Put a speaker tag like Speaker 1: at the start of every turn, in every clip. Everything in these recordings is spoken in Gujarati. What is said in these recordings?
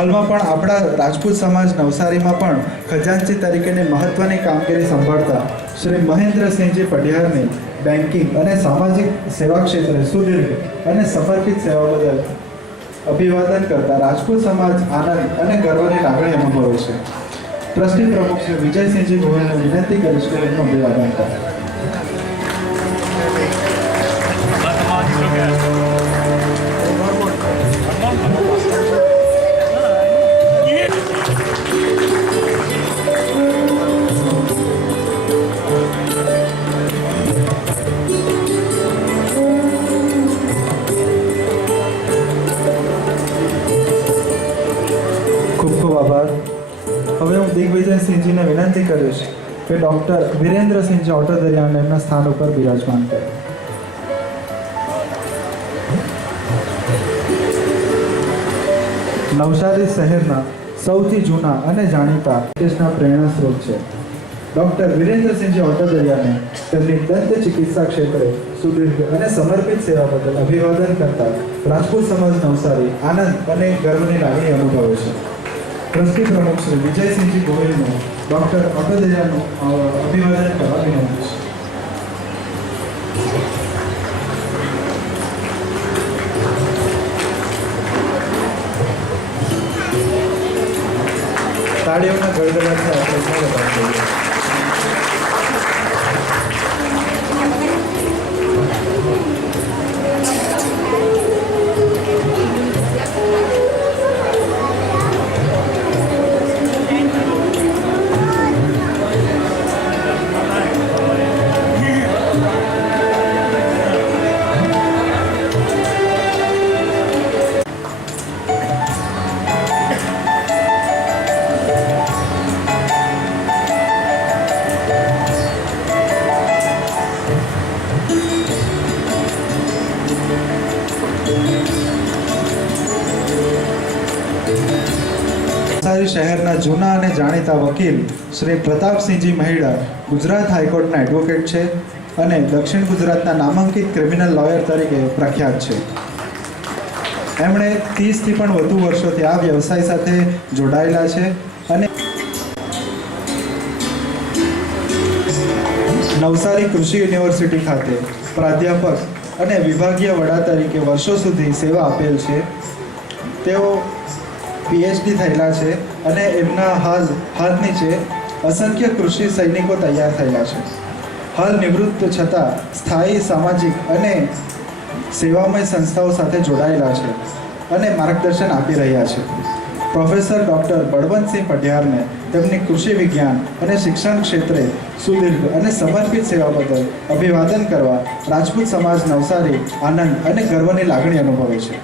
Speaker 1: હાલમાં પણ આપણા રાજપૂત સમાજ નવસારીમાં પણ ખજાનચી તરીકેની મહત્વની કામગીરી સંભાળતા શ્રી મહેન્દ્રસિંહજી પઢિયારને બેન્કિંગ અને સામાજિક સેવા ક્ષેત્રે સુદીર્ઘ અને સમર્પિત સેવા બદલ અભિવાદન કરતા રાજપૂત સમાજ આનંદ અને ગર્વની લાગણી અનુભવે છે. ટ્રસ્ટી પ્રમુખ શ્રી વિજયસિંહજી ગોહિલને વિનંતી કરીશ એમનું અભિવાદન કરે. દિગ્વિજયસિંહજીને વિનંતી કરીશ કે ડૉક્ટર વિરેન્દ્રસિંહજી ઓટોદરિયાને એમના સ્થાન ઉપર બિરાજમાન કરે. નવસારી શહેરના સૌથી જૂના અને જાણીતા દેશના પ્રેરણા સ્ત્રોત છે. ડૉક્ટર વિરેન્દ્રસિંહજી ઓટોદરિયાને તેમની દંત ચિકિત્સા ક્ષેત્રે સુદીર્ઘ અને સમર્પિત સેવા બદલ અભિવાદન કરતા રાજપૂત સમાજ નવસારી આનંદ અને ગર્વની લાગણી અનુભવે છે. ટ્રસ્ટી પ્રમુખ શ્રી વિજયસિંહજી ગોહિલનું ડૉક્ટર ઓટોદરિયાનું અ, અભિવાદન કરવા વિનંતી છે તાળીઓના ગળગળાટથી આપણે સ્વાગત નવસારી શહેરના જૂના અને જાણીતા વકીલ શ્રી પ્રતાપસિંહજી મહિડા ગુજરાત હાઈકોર્ટના એડવોકેટ છે અને દક્ષિણ ગુજરાતના નામાંકિત ક્રિમિનલ લોયર તરીકે પ્રખ્યાત છે. એમણે ત્રીસથી પણ વધુ વર્ષોથી આ વ્યવસાય સાથે જોડાયેલા છે અને નવસારી કૃષિ યુનિવર્સિટી ખાતે પ્રાધ્યાપક અને વિભાગીય વડા તરીકે વર્ષો સુધી સેવા આપેલ છે. તેઓ પીએચડી થયેલા છે અને એમના હાલ હાથ નીચે અસંખ્ય કૃષિ સૈનિકો તૈયાર થયેલા છે. હાલ નિવૃત્ત છતાં સ્થાયી, સામાજિક અને સેવામય સંસ્થાઓ સાથે જોડાયેલા છે અને માર્ગદર્શન આપી રહ્યા છે. પ્રોફેસર ડૉક્ટર બળવંતસિંહ પઢિયારને તેમની કૃષિ વિજ્ઞાન અને શિક્ષણ ક્ષેત્રે સુદીર્ઘ અને સમર્પિત સેવા બદલ અભિવાદન કરવા રાજપૂત સમાજ નવસારી આનંદ અને ગર્વની લાગણી અનુભવે છે.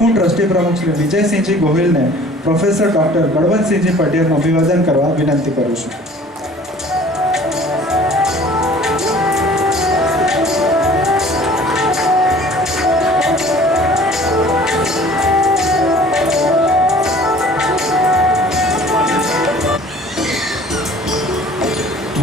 Speaker 1: હું ટ્રસ્ટી પ્રમુખ શ્રી વિજયસિંહજી ગોહિલને પ્રોફેસર ડૉક્ટર બળવંતસિંહજી પટેલનું અભિવાદન કરવા વિનંતી કરું છું.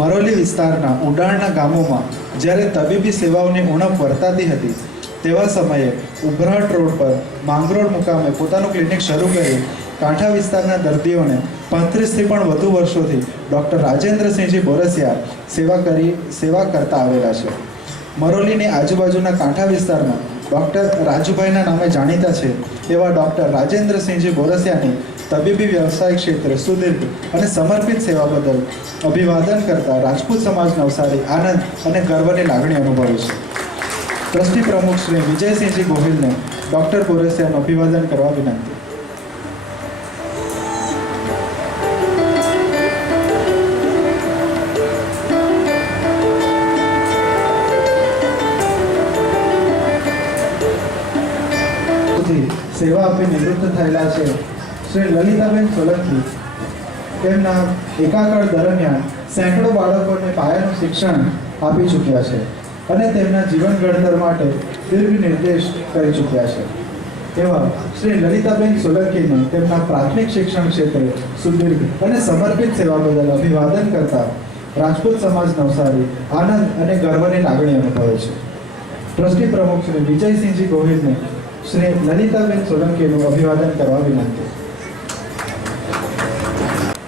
Speaker 1: મરોલી વિસ્તારના ઉડાણના ગામોમાં જ્યારે તબીબી સેવાઓની ઉણપ વર્તાતી હતી તેવા સમયે ઉભરાટ રોડ પર, માંગરોળ મુકામે પોતાનું ક્લિનિક શરૂ કરી કાંઠા વિસ્તારના દર્દીઓને પાંત્રીસથી પણ વધુ વર્ષોથી ડૉક્ટર રાજેન્દ્રસિંહજી બોરસિયા સેવા કરી, સેવા કરતા આવેલા છે. મરોલીની આજુબાજુના કાંઠા વિસ્તારમાં ડૉક્ટર રાજુભાઈના નામે જાણીતા છે એવા ડૉક્ટર રાજેન્દ્રસિંહજી બોરસિયાની તબીબી વ્યવસાય ક્ષેત્રે સુદીર્ઘ અને સમર્પિત સેવા બદલ અભિવાદન કરતા રાજપૂત સમાજ નવસારી આનંદ અને ગર્વની લાગણી અનુભવે છે. ટ્રસ્ટી પ્રમુખ શ્રી વિજયસિંહજી ગોહિલને ડૉક્ટર બોરસિયાનું અભિવાદન કરવા વિનંતી. સેવા આપી નિવૃત્ત થયેલા છે શ્રી લલિતાબેન સોલંકી. તેમના એકાકાળ દરમિયાન સેંકડો બાળકોને પાયાનું શિક્ષણ આપી ચૂક્યા છે. અને તેમના જીવન ઘડતર માટે દીર્ઘ નિર્દેશ કરી ચૂક્યા છે. એવા શ્રી લલિતાબેન સોલંકીને તેમના પ્રાથમિક શિક્ષણ ક્ષેત્રે સુદીર્ઘ અને સમર્પિત સેવા બદલ અભિવાદન કરતા રાજપૂત સમાજ નવસારી આનંદ અને ગર્વની લાગણી અનુભવે છે. ટ્રસ્ટી પ્રમુખ શ્રી વિજયસિંહજી ગોહિલને શ્રી લલિતાબેન સોલંકીનું અભિવાદન કરવા વિનંતી.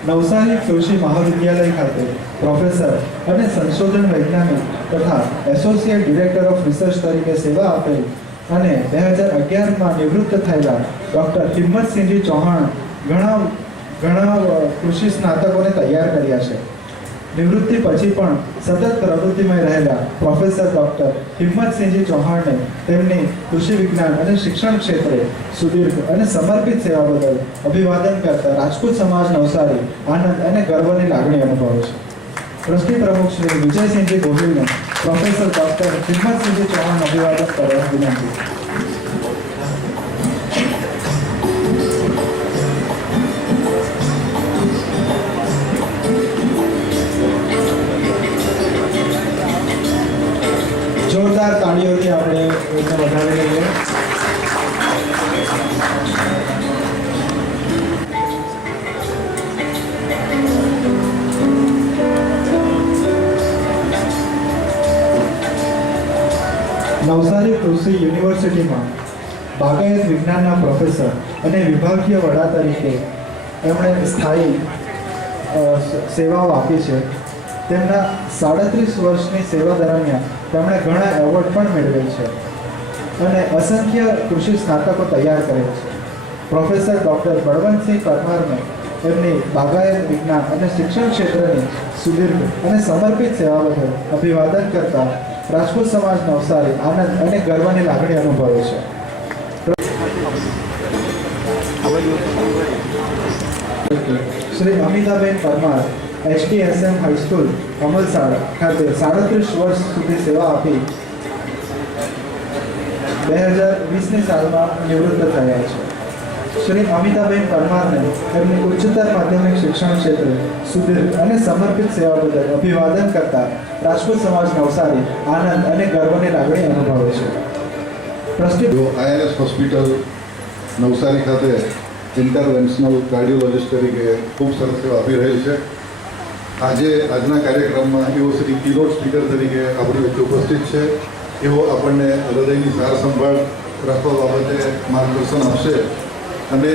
Speaker 1: નવસારી કૃષિ મહાવિદ્યાલય ખાતે પ્રોફેસર અને સંશોધન વૈજ્ઞાનિક તથા એસોસિએટ ડિરેક્ટર ઓફ રિસર્ચ તરીકે સેવા આપેલ અને બે હજાર અગિયારમાં નિવૃત્ત થયેલા ડૉક્ટર હિંમતસિંહજી ચૌહાણ ઘણા ઘણા કૃષિ સ્નાતકોને તૈયાર કર્યા છે. નિવૃત્તિ પછી પણ સતત પ્રવૃત્તિમય રહેલા પ્રોફેસર ડૉક્ટર હિંમતસિંહજી ચૌહાણને તેમની કૃષિ વિજ્ઞાન અને શિક્ષણ ક્ષેત્રે સુદીર્ઘ અને સમર્પિત સેવા બદલ અભિવાદન કરતા રાજપૂત સમાજ નવસારી આનંદ અને ગર્વની લાગણી અનુભવે છે. ટ્રસ્ટી પ્રમુખ શ્રી વિજયસિંહજી ગોહિલને પ્રોફેસર ડોક્ટર હિંમતસિંહજી ચૌહાણ અભિવાદન કરવા વિનંતી. જોરદાર તાળીઓથી આપણે વધારે લઈએ. નવસારી કૃષિ યુનિવર્સિટીમાં બાગાયત વિજ્ઞાનના પ્રોફેસર અને વિભાગીય વડા તરીકે એમણે સ્થાયી સેવાઓ આપી છે. તેમના સાડત્રીસ વર્ષની સેવા દરમિયાન તેમણે ઘણા એવોર્ડ પણ મેળવેલ છે અને અસંખ્ય કૃષિ સ્નાતકો તૈયાર કરેલ છે. પ્રોફેસર ડૉક્ટર બળવંતસિંહ પરમારને એમની બાગાયત વિજ્ઞાન અને શિક્ષણ ક્ષેત્રની સુદીર્ઘ અને સમર્પિત સેવા બદલ અભિવાદન કરતા રાજપૂત સમાજ નવસારી આનંદ અને ગર્વની લાગણી અનુભવે છે. Shri Amitaben Parmar, HDSM high school Amalsad ખાતે સાડત્રીસ વર્ષ સુધી સેવા આપી બે હજાર વીસની સાલમાં નિવૃત્ત થયા છે. શ્રી અમિતાબેન પરમારને એમની ઉચ્ચતર માધ્યમિક શિક્ષણ ક્ષેત્રે સુદીર્ઘ અને સમર્પિત સેવા બદલ અભિવાદન કરતા રાજપૂત સમાજ નવસારી આનંદ અને ગર્વની લાગણી અનુભવે છે.
Speaker 2: પ્રસ્તુત આઈએનએસ હોસ્પિટલ નવસારી ખાતે ઇન્ટરવેન્શનલ કાર્ડિયોલોજિસ્ટ તરીકે ખૂબ સરસ સેવા આપી રહેલ છે. આજે આજના કાર્યક્રમમાં એવો શ્રી કિલોટ સ્પીકર તરીકે આપણી વચ્ચે ઉપસ્થિત છે. એવો આપણને હૃદયની સાર સંભાળ રાખવા બાબતે માર્ગદર્શન આપશે. અને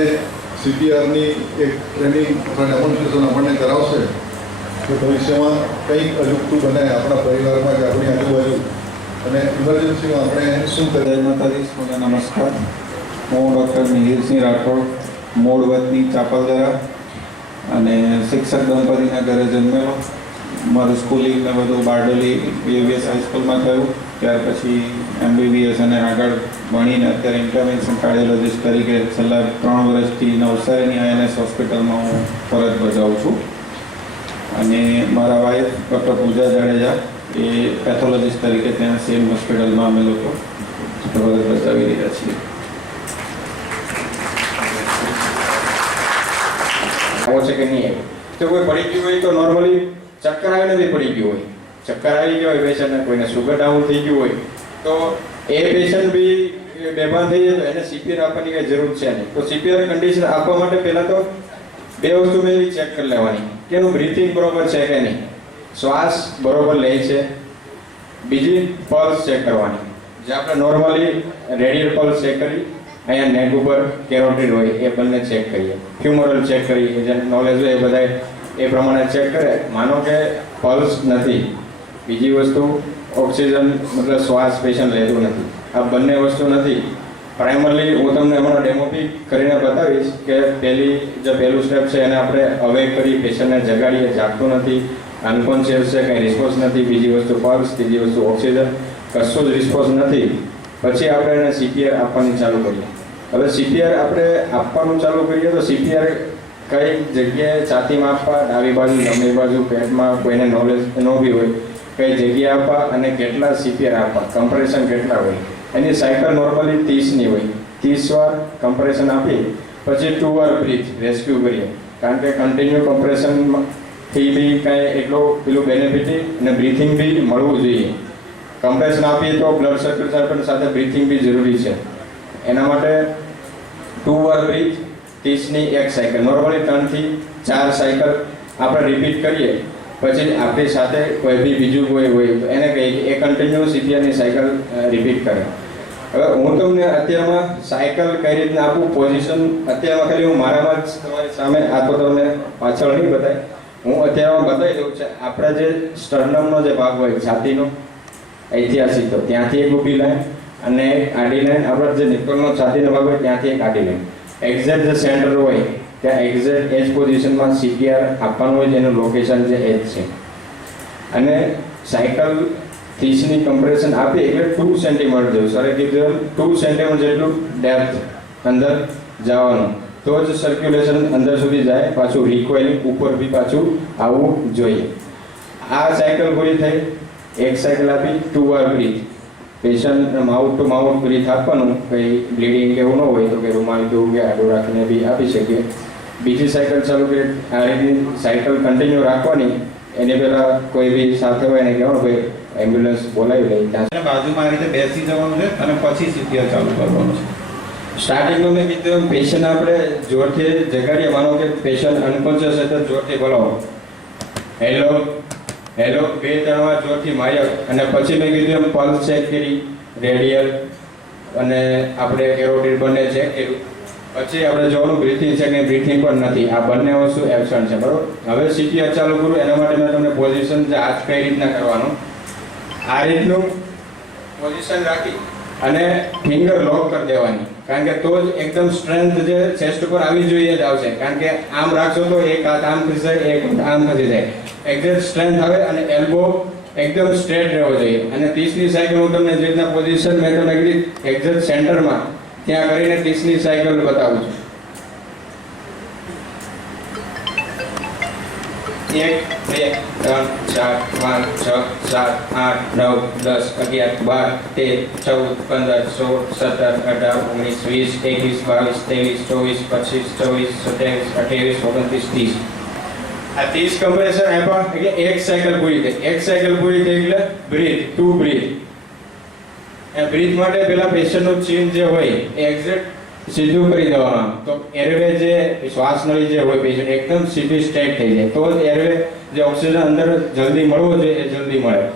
Speaker 2: સીપીઆરની એક ટ્રેનિંગ અથવા ડેમોન્સ્ટ્રેશન આપણને કરાવશે. કે ભવિષ્યમાં કંઈક અજુગતું બને આપણા પરિવારમાં કે આપણી આજુબાજુ. અને ઇમરજન્સીમાં આપણે શું
Speaker 3: જય માતાજી, સૌને નમસ્કાર. હું ડૉક્ટર મિહિરસિંહ રાઠોડ, મૂળ વતની ચાપલદરા. અને શિક્ષક દંપતીના ઘરે જન્મેલો. મારું સ્કૂલિંગ ને બધું બારડોલી બીએવીએસ હાઈસ્કૂલમાં થયું. ત્યાર પછી એમબીબીએસ અને આગળ ભણીને અત્યારે ઇન્ટરવેન્શન કાર્ડિયોલોજિસ્ટ તરીકે છેલ્લા ત્રણ વર્ષથી નવસારીની આઈએનએસ હોસ્પિટલમાં હું ફરજ બજાવું છું. અને મારા વાઈફ ડૉક્ટર પૂજા જાડેજા એ પેથોલોજીસ્ટ તરીકે ત્યાં સેમ હોસ્પિટલમાં અમે લોકો ફરજ બજાવી રહ્યા છીએ.
Speaker 4: આવો છે કે નહીં? આવ્યો તો કોઈ પડી ગયું હોય તો નોર્મલી ચક્કર આવીને બી પડી ગયું હોય. ચક્કર આવી ગયો હોય પેશન્ટને કોઈને સુગર ડાઉન થઈ ગયું હોય તો એ પેશન્ટ બી બેભાન થઈ જાય તો એને સીપીઆર આપવાની કઈ જરૂર છે નહીં. તો સીપીઆર કન્ડિશન આપવા માટે પહેલાં તો બે વસ્તુ મેં એવી ચેક કરી લેવાની. કે એનું બ્રીથિંગ બરોબર છે કે નહીં? શ્વાસ બરોબર લે છે. બીજી પલ્સ ચેક કરવાની. જે આપણે નોર્મલી રેડિયલ પલ્સ ચેક કરી, અહીંયા નેક ઉપર કેરોટીડ હોય, એ બંને ચેક કરીએ. ફ્યુમરલ ચેક કરીએ જેને નોલેજ હોય એ બધા એ પ્રમાણે ચેક કરે. માનો કે પલ્સ નથી. બીજી વસ્તુ ઓક્સિજન, મતલબ શ્વાસ પેશન્ટ લેતું નથી. આ બંને વસ્તુ નથી. પ્રાઇમરલી હું તમને હમણાં ડેમોપી કરીને બતાવીશ કે પહેલી જે પહેલું સ્ટેપ છે એને આપણે અવેક કરી પેશન્ટને જગાડીએ, જાગતું નથી અનકોન્શિયસ છે, કંઈ રિસ્પોન્સ નથી, બીજી વસ્તુ પલ્સ ત્રીજી વસ્તુ ઓક્સિજન કશું જ રિસ્પોન્સ નથી. પછી આપણે એને સીપીઆર આપવાની ચાલુ કરીએ. હવે સીપીઆર આપણે આપવાનું ચાલુ કરીએ તો સીપીઆર કઈ જગ્યાએ છાતીમાં આપવા, ડાબી બાજુ, જમણી બાજુ, પેટમાં, કોઈને નોલેજ ન બી હોય કઈ જગ્યા આપવા અને કેટલા સીપીઆર આપવા કમ્પ્રેશન કેટલા હોય. એની સાયકલ નોર્મલી ત્રીસની હોય. ત્રીસ વાર કમ્પ્રેશન આપી પછી ટુ વાર બ્રીથ રેસ્ક્યુ કરીએ. કારણ કે કન્ટિન્યુ કમ્પ્રેશનથી બી કાંઈ એટલો પેલું બેનિફિટ અને બ્રીથિંગ બી મળવું જોઈએ. કમ્પ્રેશન આપીએ તો બ્લડ સર્ક્યુલેશન સાથે બ્રીથિંગ બી જરૂરી છે. એના માટે ટુ વાર બ્રીથ ત્રીસની એક સાયકલ નોર્મલી ત્રણથી ચાર સાયકલ આપણે રિપીટ કરીએ. પછી આપણી સાથે કોઈ બી બીજું કોઈ હોય તો એને કહીએ એ કન્ટિન્યુ સીપીઆરની સાયકલ રિપીટ કરે. હવે હું તમને અત્યારમાં સાયકલ કઈ રીતના આપું પોઝિશન અત્યારમાં ખાલી હું મારામાં જ તમારી સામે, આ તો તમને પાછળ નહીં બતાય. હું અત્યારમાં બતાવી દઉં છે, આપણા જે સ્ટર્નમનો જે ભાગ હોય છાતીનો ઐતિહાસિક, તો ત્યાંથી એક ઊભી લાઈન અને આડી લાઈન, આપણા જે નિકોલનો છાતીનો ભાગ હોય, ત્યાંથી એક આડી લાઈન. એક્ઝેક્ટ જે સેન્ટર હોય ત્યાં એક્ઝેક્ટ એજ પોઝિશનમાં સીપીઆર આપવાનું હોય જેનું લોકેશન જે એજ છે. અને સાયકલ થ્રીસની કમ્પ્રેશન આપી એટલે ટુ સેન્ટીમીટર જેવું સરે કીધું ટુ સેન્ટીમીટર જેટલું ડેપ્થ અંદર જવાનું. તો જ સર્ક્યુલેશન અંદર સુધી જાય, પાછું રિકોઇલિંગ ઉપર બી પાછું આવવું જોઈએ. આ સાયકલ પૂરી થઈ, એક સાયકલ આપી ટુ વાર breath patient mouth to mouth breath આપવાનું, કંઈ બ્લીડિંગ કે એવું ન હોય તો કે રૂમાલ કે કે આડું રાખીને બી આપી શકીએ. બીજી સાયકલ ચાલુ કરી આ રીતની સાયકલ કન્ટિન્યુ રાખવાની. એની પહેલાં કોઈ બી સાથે હોય એને કહેવાનું ભાઈ એમ્બ્યુલન્સ બોલાવી લઈ ત્યાં
Speaker 3: બાજુમાં આ રીતે બેસી જવાનું છે અને પછી સીપીઆર ચાલુ કરવાનું છે.
Speaker 4: સ્ટાર્ટિંગમાં મેં કીધું પેશન્ટ આપણે જોરથી જગાડીએ. માનો કે પેશન્ટ અનકોન્શિયસ છે તો જોરથી બોલાવો. હેલો હેલો બે ત્રણ વાર જોરથી માર્યો. અને પછી મેં કીધું એમ પલ્સ ચેક કરી રેડિયલ અને આપણે એરોટીડ બંને ચેક કર્યું. પછી આપણે જોવાનું બ્રીથિંગ છે કે બ્રીથિંગ પણ નથી. આ બંને વસ્તુ એબસન્ટ છે, બરોબર? હવે સીપીઆર ચાલુ કરું, એના માટે મેં તમને પોઝિશન હાથ કઈ રીતના કરવાનું. આ રીતનું પોઝિશન રાખી અને ફિંગર લોક કરી દેવાની. કારણ કે તો જ એકદમ સ્ટ્રેન્થ જે ચેસ્ટ ઉપર આવી જોઈએ જ આવશે. કારણ કે આમ રાખશો તો એક હાથ આમ થઈ જાય એક આમ થઈ જાય. એક્ઝેક્ટ સ્ટ્રેન્થ આવે અને એલ્બો એકદમ સ્ટ્રેટ રહેવો જોઈએ. અને ત્રીસની સાઈડ હું તમને જે રીતના પોઝિશન મેં તમને કીધી એક્ઝેક્ટ સેન્ટરમાં ત્યાં કરીને ત્રીસની સાયકલ બતાવું છું. એક, બે, ત્રણ, ચાર, પાંચ, છ, સાત, આઠ, નવ, દસ, અગિયાર, બાર, તેર, ચૌદ, પંદર, સોળ, સત્તર, અઢાર, ઓગણીસ, વીસ, એકવીસ, બાવીસ, ત્રેવીસ, ચોવીસ, પચીસ, ચોવીસ, સત્યાવીસ, અઠ્યાવીસ, ઓગણત્રીસ, ત્રીસ. આ ત્રીસ કમ્પ્રેશન આપ્યા એટલે એક સાયકલ પૂરી થઈ. એક સાયકલ પૂરી થઈ એટલે બ્રીથ ટુ બ્રીથ એ બ્રીથ માટે પેલા પેશન્ટનું ચીન જે હોય એ એક્ઝેક્ટ સીધું કરી દેવાનું તો એરવે જે શ્વાસ નળી જે હોય પેશન્ટ એકદમ સીધી સ્ટ્રેટ થઈ જાય. તો જ એરવે જે ઓક્સિજન અંદર જલ્દી મળવો જોઈએ એ જલ્દી મળે.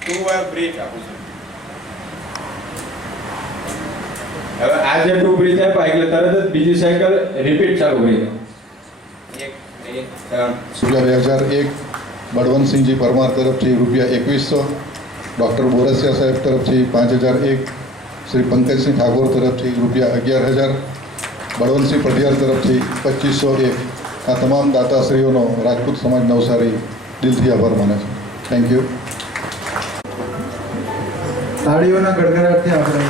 Speaker 4: ટુ વાર બ્રીથ આપું છું. હવે આ જે ટુ થાય આપ્યા એટલે તરત જ બીજી સાયકલ રિપીટ ચાલુ કરી દો. એક બે
Speaker 2: હજાર એક બળવંતસિંહજી પરમાર તરફથી રૂપિયા એકવીસો ડૉક્ટર બોરસિયા સાહેબ તરફથી પાંચ હજાર એક, શ્રી પંકજસિંહ ઠાકોર તરફથી રૂપિયા અગિયાર હજાર, બળવંતસિંહ પઢિયાર તરફથી પચીસો એક. આ તમામ દાતાશ્રીઓનો રાજપૂત સમાજ નવસારી દિલથી આભાર માને છે. થેન્ક યુ
Speaker 1: તાળીઓના ગડગડાટથી આપણે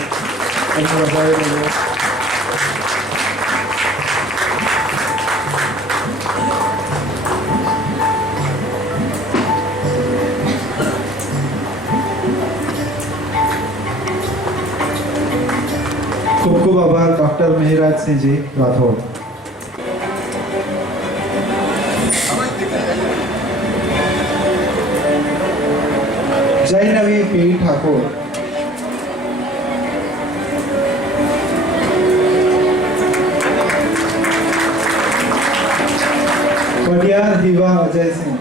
Speaker 1: ડૉક્ટર મિહિરાજસિંહજી રાઠોડ જયનવી પી ઠાકોર પડિયાર હિવા અજયસિંહ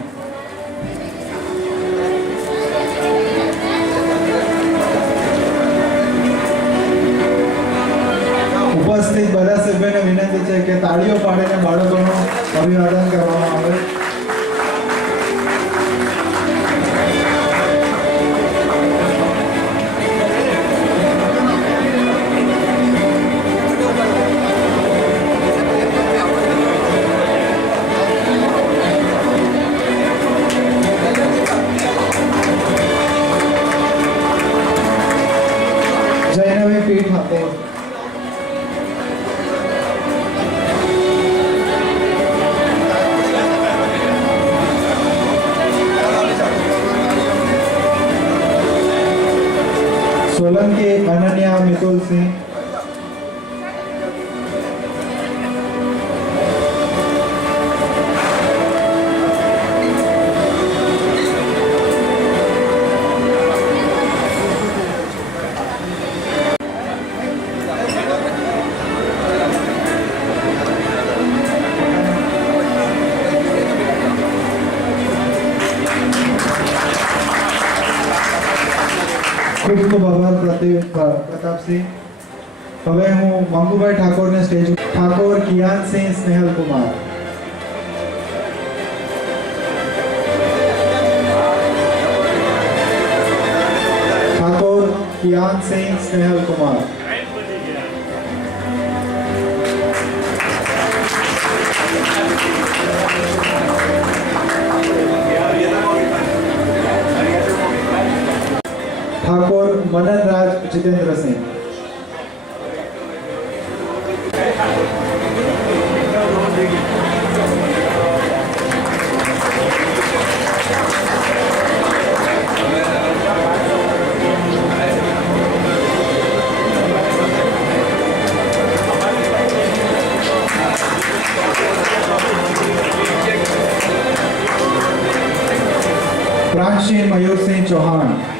Speaker 1: ઉપસ્થિત વિનંતી છે કે તાળીઓ પાડીને બાળકોનું અભિવાદન કરવામાં આવે. સોલંકી અનન્યા મિતુલ भाई ठाकुर ने स्टेज ठाकुर कियान सिंह, स्नेहल कुमार। ठाकुर कियान सिंह, स्नेहल कुमार। ठाकुर, मनन राज जितेंद्र सिंह। Johan.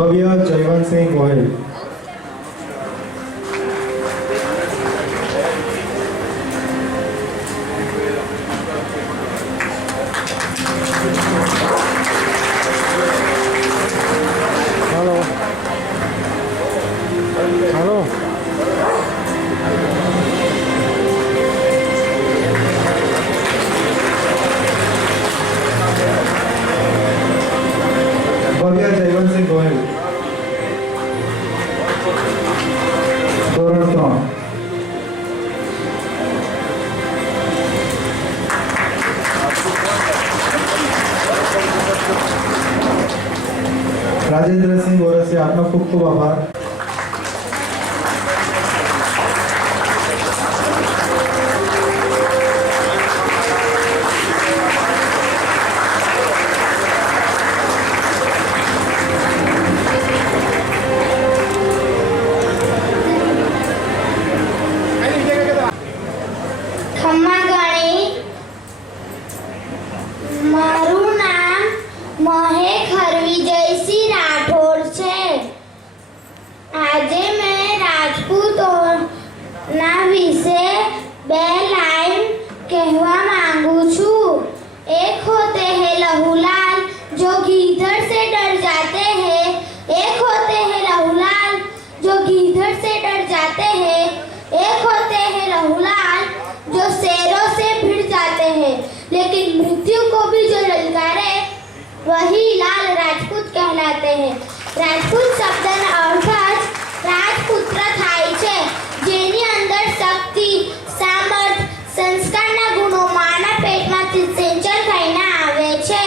Speaker 1: ભવ્ય જયવંતસિંહ ગોહિલ. રાજેન્દ્રસિંહ ગોરસિયા આપનો ખૂબ ખૂબ આભાર.
Speaker 5: वही लाल राजपूत कहलाते हैं રાજપૂત શબ્દનો અર્થ જ રાજપુત્ર થાય છે જેની અંદર શક્તિ સામર્થ સંસ્કારના ગુણો માના પેટમાંથી સિંચન થઈને આવે છે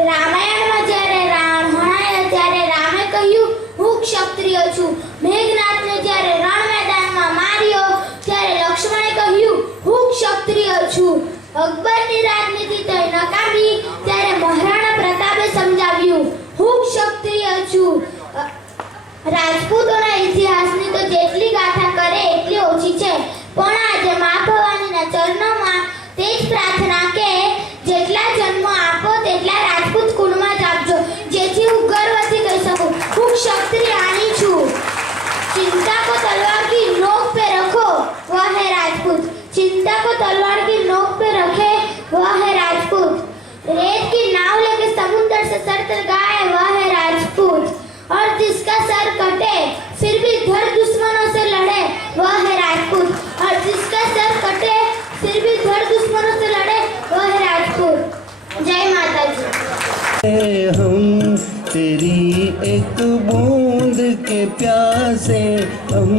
Speaker 5: રામાયણમાં જ્યારે રામ હણાયા ત્યારે રામે કહ્યું હું ક્ષત્રિય છું મેઘનાથને જ્યારે રણ મેદાનમાં માર્યો ત્યારે લક્ષ્મણે કહ્યું હું ક્ષત્રિય છું અકબરની રાજનીતિ થઈ નકામી ત્યારે મહારાણા છું અ, રાજપૂતોના ઇતિહાસની તો જેટલી ગાથા કરે એટલી ઓછી છે પણ આજે મા ભવાનીના ચરણોમાં તે જ પ્રાર્થના કે જેટલા જન્મો આપો તેટલા રાજપૂત કુળમાં જ આપજો જેથી હું ગર્વથી કહી શકું હું ક્ષત્રિયાણી છું चिंता को तलवार की नोक पे रखो वह है राजपूत चिंता को तलवार की नोक पे रखे वह है राजपूत रेत की नाव लेके समुद्र से सर तक जिसका सर कटे, फिर भी धर दुश्मनों से लड़े, वह है राजपूत। और जिसका सर कटे, फिर भी धर दुश्मनों से लड़े, वह है राजपूत। जय माता जी
Speaker 6: हम तेरी एक बूंद के प्यासे, हम